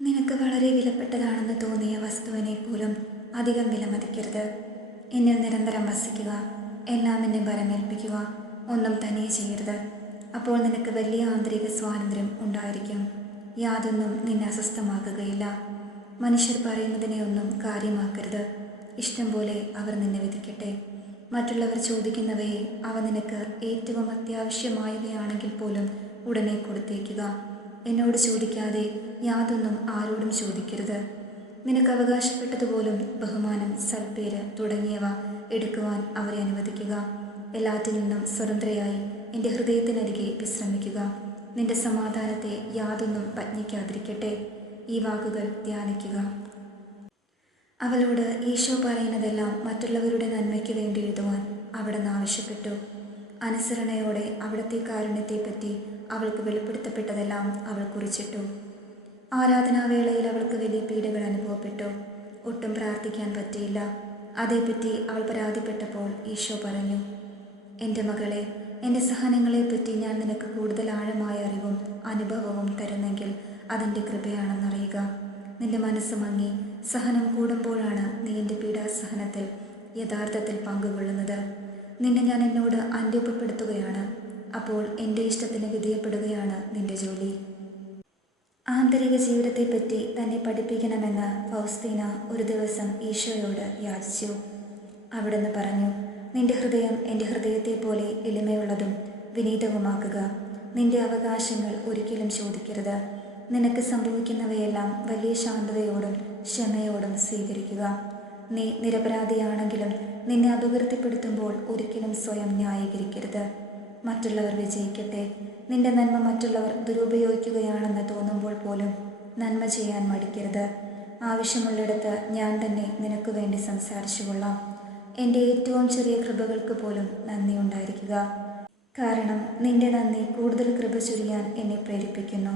നിനക്ക് വളരെ വിലപ്പെട്ടതാണെന്ന് തോന്നിയ വസ്തുവിനെ പോലും അധികം വിലമതിക്കരുത്. എന്നിൽ നിരന്തരം വസിക്കുക, എല്ലാം എന്നെ ഭരമേൽപ്പിക്കുക, ഒന്നും തനിയെ ചെയ്യരുത്. അപ്പോൾ നിനക്ക് വലിയ ആന്തരിക സ്വാതന്ത്ര്യം ഉണ്ടായിരിക്കും. യാതൊന്നും നിന്നെ അസ്വസ്ഥമാക്കുകയില്ല. മനുഷ്യർ പറയുന്നതിനെ ഒന്നും കാര്യമാക്കരുത്. ഇഷ്ടം പോലെ അവർ നിന്നെ വിധിക്കട്ടെ. മറ്റുള്ളവർ ചോദിക്കുന്നവയെ അവ നിനക്ക് ഏറ്റവും അത്യാവശ്യമായവയാണെങ്കിൽ പോലും ഉടനെ കൊടുത്തേക്കുക. എന്നോട് ചോദിക്കാതെ യാതൊന്നും ആരോടും ചോദിക്കരുത്. നിനക്ക് അവകാശപ്പെട്ടതുപോലും ബഹുമാനം, സൽപ്പേര് തുടങ്ങിയവ എടുക്കുവാൻ അവരെ അനുവദിക്കുക. എല്ലാറ്റിൽ നിന്നും സ്വതന്ത്രയായി എൻ്റെ ഹൃദയത്തിനരികെ വിശ്രമിക്കുക. നിന്റെ സമാധാനത്തെ യാതൊന്നും പജ്ഞിക്കാതിരിക്കട്ടെ. ഈ വാക്കുകൾ ധ്യാനിക്കുക. അവളോട് ഈശോ പറയുന്നതെല്ലാം മറ്റുള്ളവരുടെ നന്മയ്ക്ക് വേണ്ടി എഴുതുവാൻ അവിടുന്ന് ആവശ്യപ്പെട്ടു. അനുസരണയോടെ അവിടുത്തെ കാരുണ്യത്തെപ്പറ്റി അവൾക്ക് വെളിപ്പെടുത്തപ്പെട്ടതെല്ലാം അവൾ കുറിച്ചിട്ടു. ആരാധനാവേളയിൽ അവൾക്ക് വലിയ പീഡകൾ അനുഭവപ്പെട്ടു. ഒട്ടും പ്രാർത്ഥിക്കാൻ പറ്റിയില്ല. അതേപ്പറ്റി അവൾ പരാതിപ്പെട്ടപ്പോൾ ഈശോ പറഞ്ഞു, എൻ്റെ മകളെ, എൻ്റെ സഹനങ്ങളെപ്പറ്റി ഞാൻ നിനക്ക് കൂടുതൽ ആഴമായ അറിവും അനുഭവവും തരുന്നെങ്കിൽ അതിൻ്റെ കൃപയാണെന്നറിയുക. നിന്റെ മനസ്സ് മങ്ങി സഹനം കൂടുമ്പോഴാണ് നീ എൻ്റെ പീഡാസഹനത്തിൽ യഥാർത്ഥത്തിൽ പങ്കുകൊള്ളുന്നത്. നിന്നെ ഞാൻ എന്നോട് അന്യൂപപ്പെടുത്തുകയാണ്. അപ്പോൾ എൻ്റെ ഇഷ്ടത്തിന് വിധേയപ്പെടുകയാണ് നിന്റെ ജോലി. ആന്തരിക ജീവിതത്തെപ്പറ്റി തന്നെ പഠിപ്പിക്കണമെന്ന് ഫൗസ്തീന ഒരു ദിവസം ഈശോയോട് യാചിച്ചു. അവിടുന്ന് പറഞ്ഞു, നിന്റെ ഹൃദയം എൻ്റെ ഹൃദയത്തെ പോലെ എളിമയുള്ളതും വിനീതവുമാക്കുക. നിന്റെ അവകാശങ്ങൾ ഒരിക്കലും ചോദിക്കരുത്. നിനക്ക് സംഭവിക്കുന്നവയെല്ലാം വലിയ ശാന്തതയോടും ക്ഷമയോടും സ്വീകരിക്കുക. നീ നിരപരാധിയാണെങ്കിലും നിന്നെ അപകീർത്തിപ്പെടുത്തുമ്പോൾ ഒരിക്കലും സ്വയം ന്യായീകരിക്കരുത്. മറ്റുള്ളവർ വിജയിക്കട്ടെ. നിന്റെ നന്മ മറ്റുള്ളവർ ദുരുപയോഗിക്കുകയാണെന്ന് തോന്നുമ്പോൾ പോലും നന്മ ചെയ്യാൻ മടിക്കരുത്. ആവശ്യമുള്ളിടത്ത് ഞാൻ തന്നെ നിനക്ക് വേണ്ടി സംസാരിച്ചു കൊള്ളാം. എൻ്റെ ഏറ്റവും ചെറിയ കൃപകൾക്ക് പോലും നന്ദി ഉണ്ടായിരിക്കുക. കാരണം നിന്റെ നന്ദി കൂടുതൽ കൃപ ചൊരിയാൻ എന്നെ പ്രേരിപ്പിക്കുന്നു.